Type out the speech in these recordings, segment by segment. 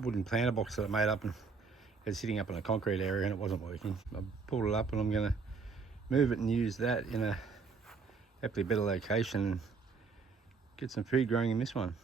wooden planter box that I made up, and it's sitting up in a concrete area and it wasn't working. I pulled it up and I'm going to move it and use that in a hopefully better location and get some food growing in this one.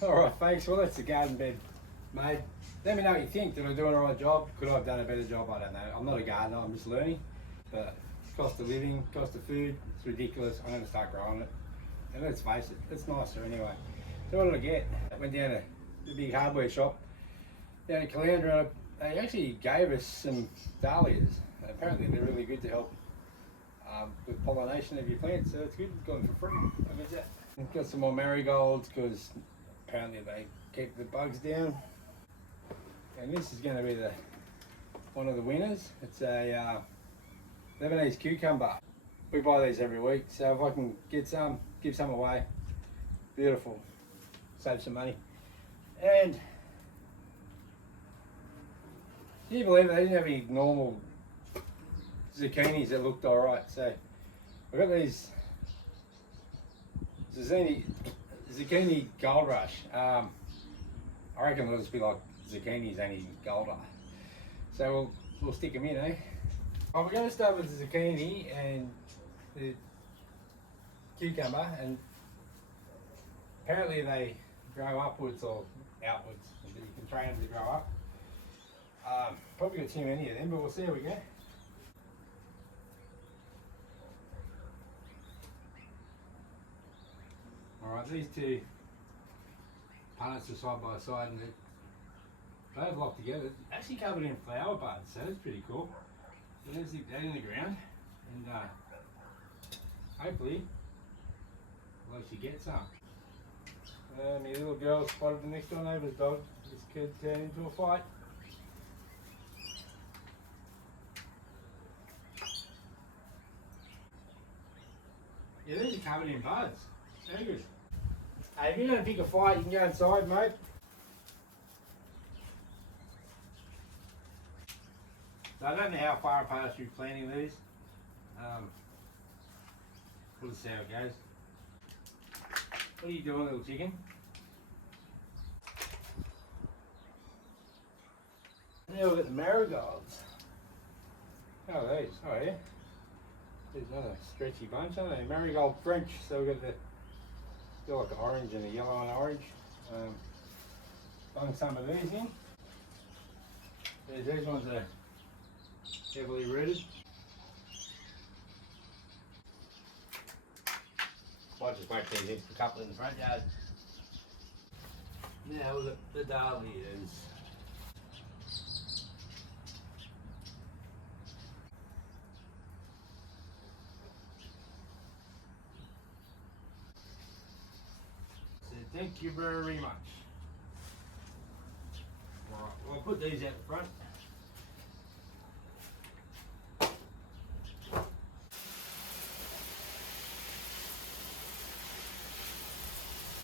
Alright folks, well that's the garden bed made. Let me know what you think. Did I do the right job? Could I have done a better job? I don't know. I'm not a gardener, I'm just learning. But cost of living, cost of food, it's ridiculous. I'm going to start growing it. And let's face it, it's nicer anyway. So what did I get? I went down to the big hardware shop down in Caloundra, and they actually gave us some dahlias. Apparently they're really good to help with pollination of your plants, so it's good. Got them for free. I guess that. Got some more marigolds because apparently they keep the bugs down. And this is going to be one of the winners. It's a Lebanese cucumber. We buy these every week, so if I can get some, give some away, beautiful, save some money. And can you believe they didn't have any normal zucchinis that looked alright? So I've got these zucchini gold rush. I reckon it'll just be like zucchinis only golder. So we'll stick them in, eh? Well, we're going to start with the zucchini and the cucumber, and apparently they grow upwards or outwards, but you can train them to grow up. Probably got too many of them, but we'll see how we go. Alright, these two punnets are side by side and they're both locked together. Actually covered in flower buds, so that's pretty cool. So let's stick that in the ground and hopefully we'll actually get some. My little girl spotted the next door neighbour's dog. This could turn into a fight. Yeah, these are covered in buds. Very good. Hey, if you're going to pick a fight, you can go inside, mate. So I don't know how far apart you're planting these. We'll just see how it goes. What are you doing, little chicken? Now we've got the marigolds. How are these? Oh yeah. There's another stretchy bunch, aren't they? Marigold French, so we've got the, feel like an orange and a yellow and orange. Bung some of these in. These ones are heavily rooted. Might just wait these in for a couple in the front yard. Now we've got the dahlias. So thank you very much. Alright, well I'll put these out the front.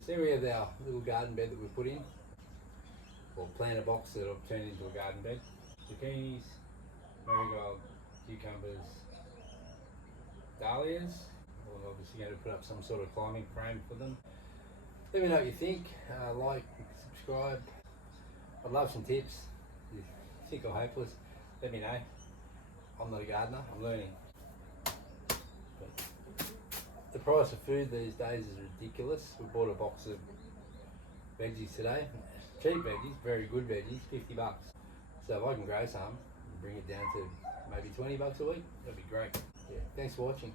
So we have our little garden bed that we put in, or planter box that I've turned into a garden bed. Zucchinis, marigold, cucumbers, dahlias. We're obviously going to put up some sort of climbing frame for them. Let me know what you think. Like, subscribe. I'd love some tips. If you think I'm hopeless, let me know. I'm not a gardener, I'm learning. The price of food these days is ridiculous. We bought a box of veggies today. Cheap veggies, very good veggies, $50. So if I can grow some and bring it down to maybe $20 a week, that'd be great. Yeah, thanks for watching.